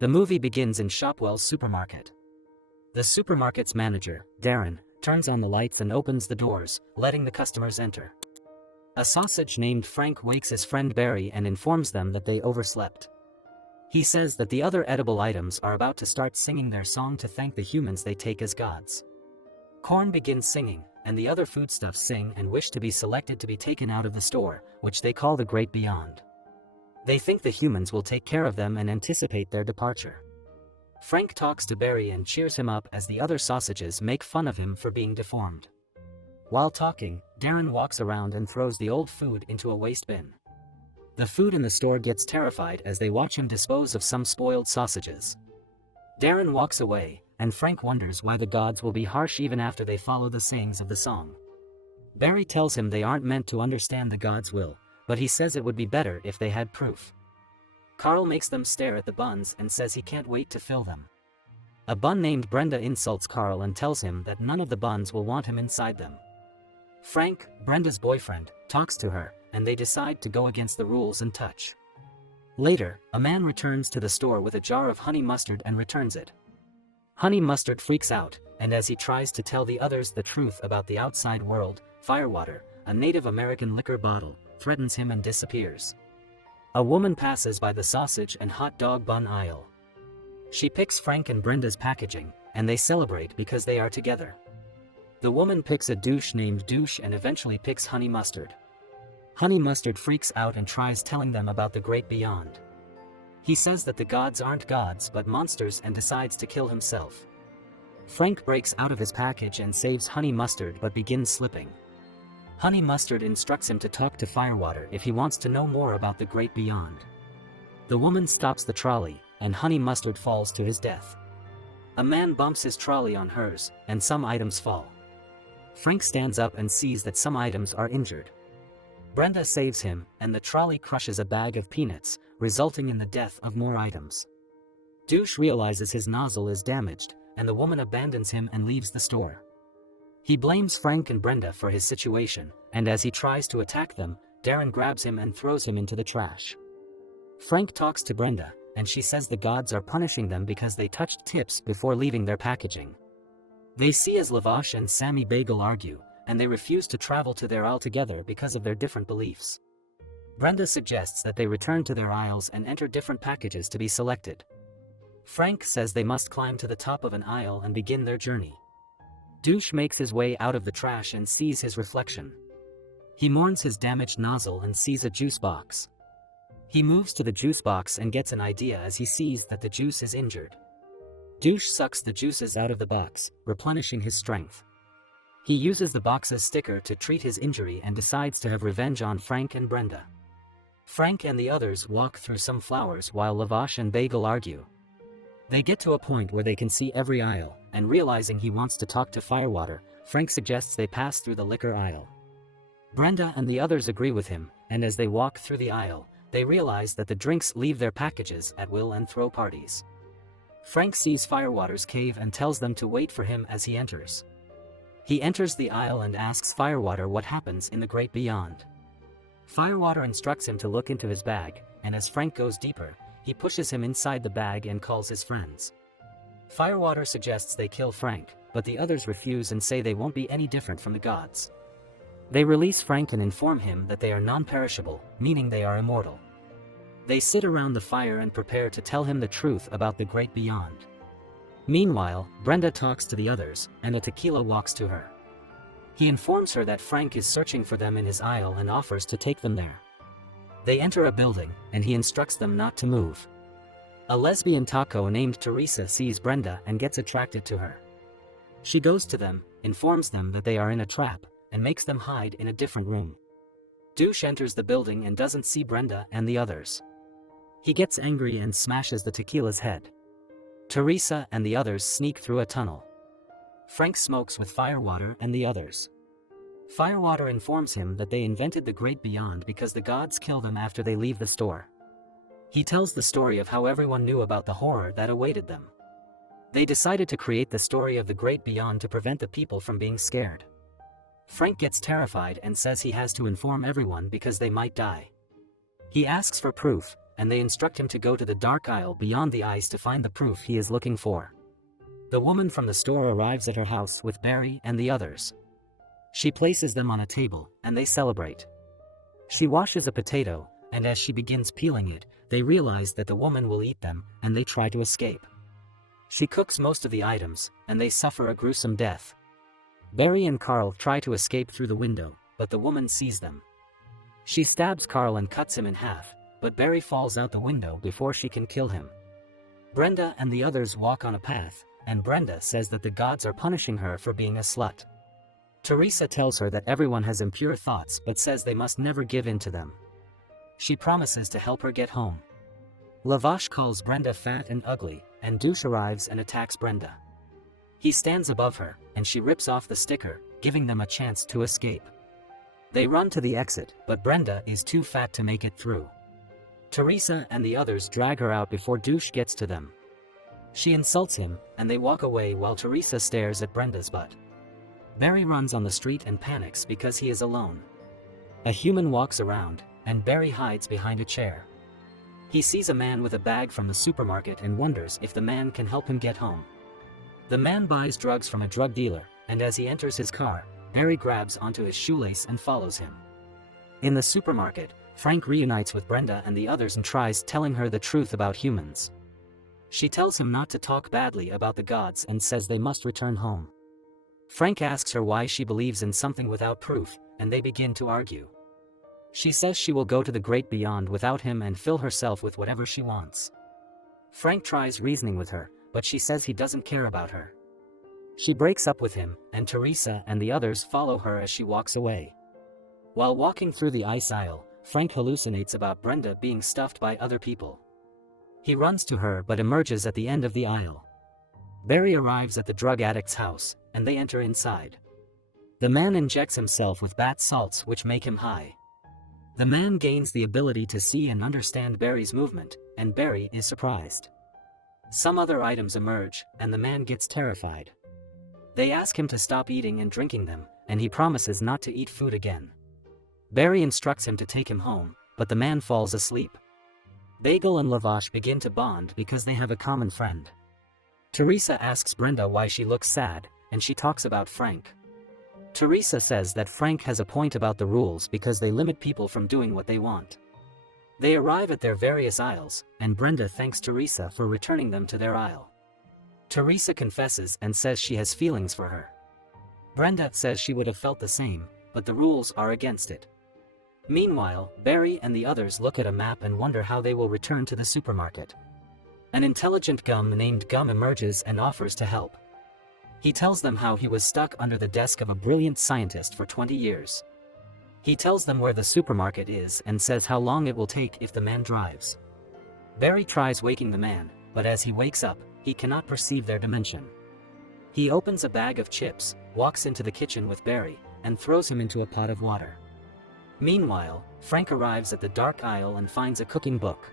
The movie begins in Shopwell's supermarket. The supermarket's manager, Darren, turns on the lights and opens the doors, letting the customers enter. A sausage named Frank wakes his friend Barry and informs them that they overslept. He says that the other edible items are about to start singing their song to thank the humans they take as gods. Corn begins singing, and the other foodstuffs sing and wish to be selected to be taken out of the store, which they call the Great Beyond. They think the humans will take care of them and anticipate their departure. Frank talks to Barry and cheers him up as the other sausages make fun of him for being deformed. While talking, Darren walks around and throws the old food into a waste bin. The food in the store gets terrified as they watch him dispose of some spoiled sausages. Darren walks away, and Frank wonders why the gods will be harsh even after they follow the sayings of the song. Barry tells him they aren't meant to understand the gods' will, but he says it would be better if they had proof. Carl makes them stare at the buns and says he can't wait to fill them. A bun named Brenda insults Carl and tells him that none of the buns will want him inside them. Frank, Brenda's boyfriend, talks to her, and they decide to go against the rules and touch. Later, a man returns to the store with a jar of honey mustard and returns it. Honey Mustard freaks out, and as he tries to tell the others the truth about the outside world, Firewater, a Native American liquor bottle, threatens him and disappears. A woman passes by the sausage and hot dog bun aisle. She picks Frank and Brenda's packaging, and they celebrate because they are together. The woman picks a douche named Douche and eventually picks Honey Mustard. Honey Mustard freaks out and tries telling them about the Great Beyond. He says that the gods aren't gods but monsters and decides to kill himself. Frank breaks out of his package and saves Honey Mustard but begins slipping. Honey Mustard instructs him to talk to Firewater if he wants to know more about the Great Beyond. The woman stops the trolley, and Honey Mustard falls to his death. A man bumps his trolley on hers, and some items fall. Frank stands up and sees that some items are injured. Brenda saves him, and the trolley crushes a bag of peanuts, resulting in the death of more items. Douche realizes his nozzle is damaged, and the woman abandons him and leaves the store. He blames Frank and Brenda for his situation, and as he tries to attack them, Darren grabs him and throws him into the trash. Frank talks to Brenda, and she says the gods are punishing them because they touched tips before leaving their packaging. They see as Lavash and Sammy Bagel argue, and they refuse to travel to their aisle together because of their different beliefs. Brenda suggests that they return to their aisles and enter different packages to be selected. Frank says they must climb to the top of an aisle and begin their journey. Douche makes his way out of the trash and sees his reflection. He mourns his damaged nozzle and sees a juice box. He moves to the juice box and gets an idea as he sees that the juice is injured. Douche sucks the juices out of the box, replenishing his strength. He uses the box's sticker to treat his injury and decides to have revenge on Frank and Brenda. Frank and the others walk through some flowers while Lavash and Bagel argue. They get to a point where they can see every aisle, and realizing he wants to talk to Firewater, Frank suggests they pass through the liquor aisle. Brenda and the others agree with him, and as they walk through the aisle, they realize that the drinks leave their packages at will and throw parties. Frank sees Firewater's cave and tells them to wait for him as he enters. He enters the aisle and asks Firewater what happens in the Great Beyond. Firewater instructs him to look into his bag, and as Frank goes deeper, he pushes him inside the bag and calls his friends. Firewater suggests they kill Frank, but the others refuse and say they won't be any different from the gods. They release Frank and inform him that they are non-perishable, meaning they are immortal. They sit around the fire and prepare to tell him the truth about the Great Beyond. Meanwhile, Brenda talks to the others, and a tequila walks to her. He informs her that Frank is searching for them in his aisle and offers to take them there. They enter a building, and he instructs them not to move. A lesbian taco named Teresa sees Brenda and gets attracted to her. She goes to them, informs them that they are in a trap, and makes them hide in a different room. Douche enters the building and doesn't see Brenda and the others. He gets angry and smashes the tequila's head. Teresa and the others sneak through a tunnel. Frank smokes with Firewater and the others. Firewater informs him that they invented the Great Beyond because the gods kill them after they leave the store. He tells the story of how everyone knew about the horror that awaited them. They decided to create the story of the Great Beyond to prevent the people from being scared. Frank gets terrified and says he has to inform everyone because they might die. He asks for proof, and they instruct him to go to the dark aisle beyond the ice to find the proof he is looking for. The woman from the store arrives at her house with Barry and the others. She places them on a table, and they celebrate. She washes a potato, and as she begins peeling it, they realize that the woman will eat them, and they try to escape. She cooks most of the items, and they suffer a gruesome death. Barry and Carl try to escape through the window, but the woman sees them. She stabs Carl and cuts him in half, but Barry falls out the window before she can kill him. Brenda and the others walk on a path, and Brenda says that the gods are punishing her for being a slut. Teresa tells her that everyone has impure thoughts but says they must never give in to them. She promises to help her get home. Lavash calls Brenda fat and ugly, and Douche arrives and attacks Brenda. He stands above her, and she rips off the sticker, giving them a chance to escape. They run to the exit, but Brenda is too fat to make it through. Teresa and the others drag her out before Douche gets to them. She insults him, and they walk away while Teresa stares at Brenda's butt. Barry runs on the street and panics because he is alone. A human walks around, and Barry hides behind a chair. He sees a man with a bag from the supermarket and wonders if the man can help him get home. The man buys drugs from a drug dealer, and as he enters his car, Barry grabs onto his shoelace and follows him. In the supermarket, Frank reunites with Brenda and the others and tries telling her the truth about humans. She tells him not to talk badly about the gods and says they must return home. Frank asks her why she believes in something without proof, and they begin to argue. She says she will go to the great beyond without him and fill herself with whatever she wants. Frank tries reasoning with her, but she says he doesn't care about her. She breaks up with him, and Teresa and the others follow her as she walks away. While walking through the ice aisle, Frank hallucinates about Brenda being stuffed by other people. He runs to her but emerges at the end of the aisle. Barry arrives at the drug addict's house, and they enter inside. The man injects himself with bath salts which make him high. The man gains the ability to see and understand Barry's movement, and Barry is surprised. Some other items emerge, and the man gets terrified. They ask him to stop eating and drinking them, and he promises not to eat food again. Barry instructs him to take him home, but the man falls asleep. Bagel and Lavash begin to bond because they have a common friend. Teresa asks Brenda why she looks sad, and she talks about Frank. Teresa says that Frank has a point about the rules because they limit people from doing what they want. They arrive at their various aisles, and Brenda thanks Teresa for returning them to their aisle. Teresa confesses and says she has feelings for her. Brenda says she would have felt the same, but the rules are against it. Meanwhile, Barry and the others look at a map and wonder how they will return to the supermarket. An intelligent Gum named Gum emerges and offers to help. He tells them how he was stuck under the desk of a brilliant scientist for 20 years. He tells them where the supermarket is and says how long it will take if the man drives. Barry tries waking the man, but as he wakes up, he cannot perceive their dimension. He opens a bag of chips, walks into the kitchen with Barry, and throws him into a pot of water. Meanwhile, Frank arrives at the dark aisle and finds a cooking book.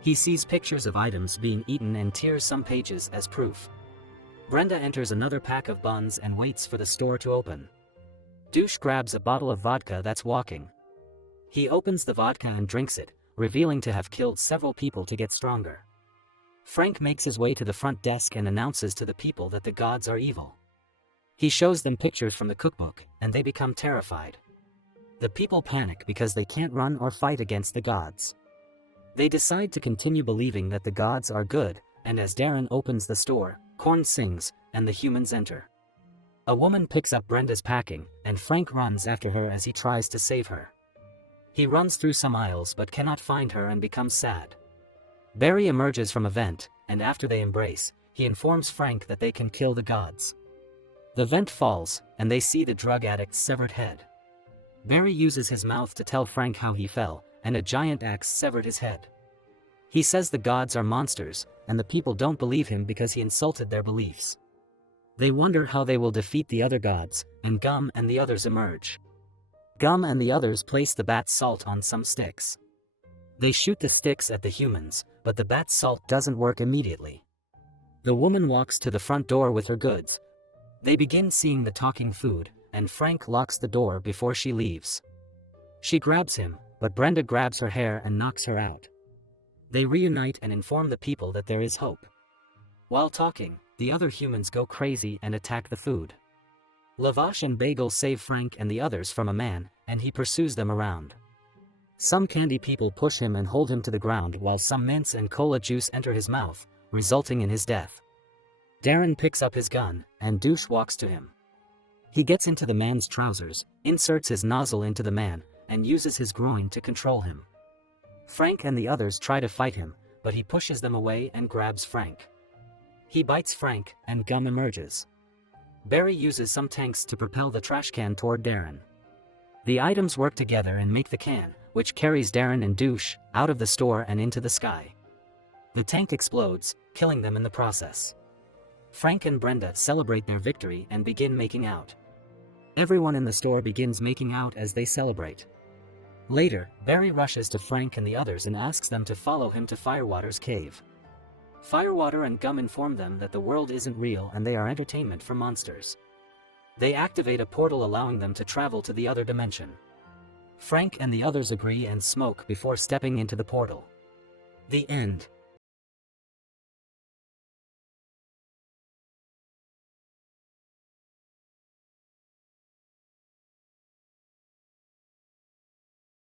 He sees pictures of items being eaten and tears some pages as proof. Brenda enters another pack of buns and waits for the store to open. Douche grabs a bottle of vodka that's walking. He opens the vodka and drinks it, revealing to have killed several people to get stronger. Frank makes his way to the front desk and announces to the people that the gods are evil. He shows them pictures from the cookbook, and they become terrified. The people panic because they can't run or fight against the gods. They decide to continue believing that the gods are good, and as Darren opens the store, Korn sings, and the humans enter. A woman picks up Brenda's packing, and Frank runs after her as he tries to save her. He runs through some aisles but cannot find her and becomes sad. Barry emerges from a vent, and after they embrace, he informs Frank that they can kill the gods. The vent falls, and they see the drug addict's severed head. Barry uses his mouth to tell Frank how he fell, and a giant axe severed his head. He says the gods are monsters, and the people don't believe him because he insulted their beliefs. They wonder how they will defeat the other gods, and Gum and the others emerge. Gum and the others place the bat salt on some sticks. They shoot the sticks at the humans, but the bat salt doesn't work immediately. The woman walks to the front door with her goods. They begin seeing the talking food, and Frank locks the door before she leaves. She grabs him, but Brenda grabs her hair and knocks her out. They reunite and inform the people that there is hope. While talking, the other humans go crazy and attack the food. Lavash and Bagel save Frank and the others from a man, and he pursues them around. Some candy people push him and hold him to the ground while some mints and cola juice enter his mouth, resulting in his death. Darren picks up his gun, and Douche walks to him. He gets into the man's trousers, inserts his nozzle into the man, and uses his groin to control him. Frank and the others try to fight him, but he pushes them away and grabs Frank. He bites Frank, and gum emerges. Barry uses some tanks to propel the trash can toward Darren. The items work together and make the can, which carries Darren and Douche out of the store and into the sky. The tank explodes, killing them in the process. Frank and Brenda celebrate their victory and begin making out. Everyone in the store begins making out as they celebrate. Later, Barry rushes to Frank and the others and asks them to follow him to Firewater's cave. Firewater and Gum inform them that the world isn't real and they are entertainment for monsters. They activate a portal allowing them to travel to the other dimension. Frank and the others agree and smoke before stepping into the portal. The end.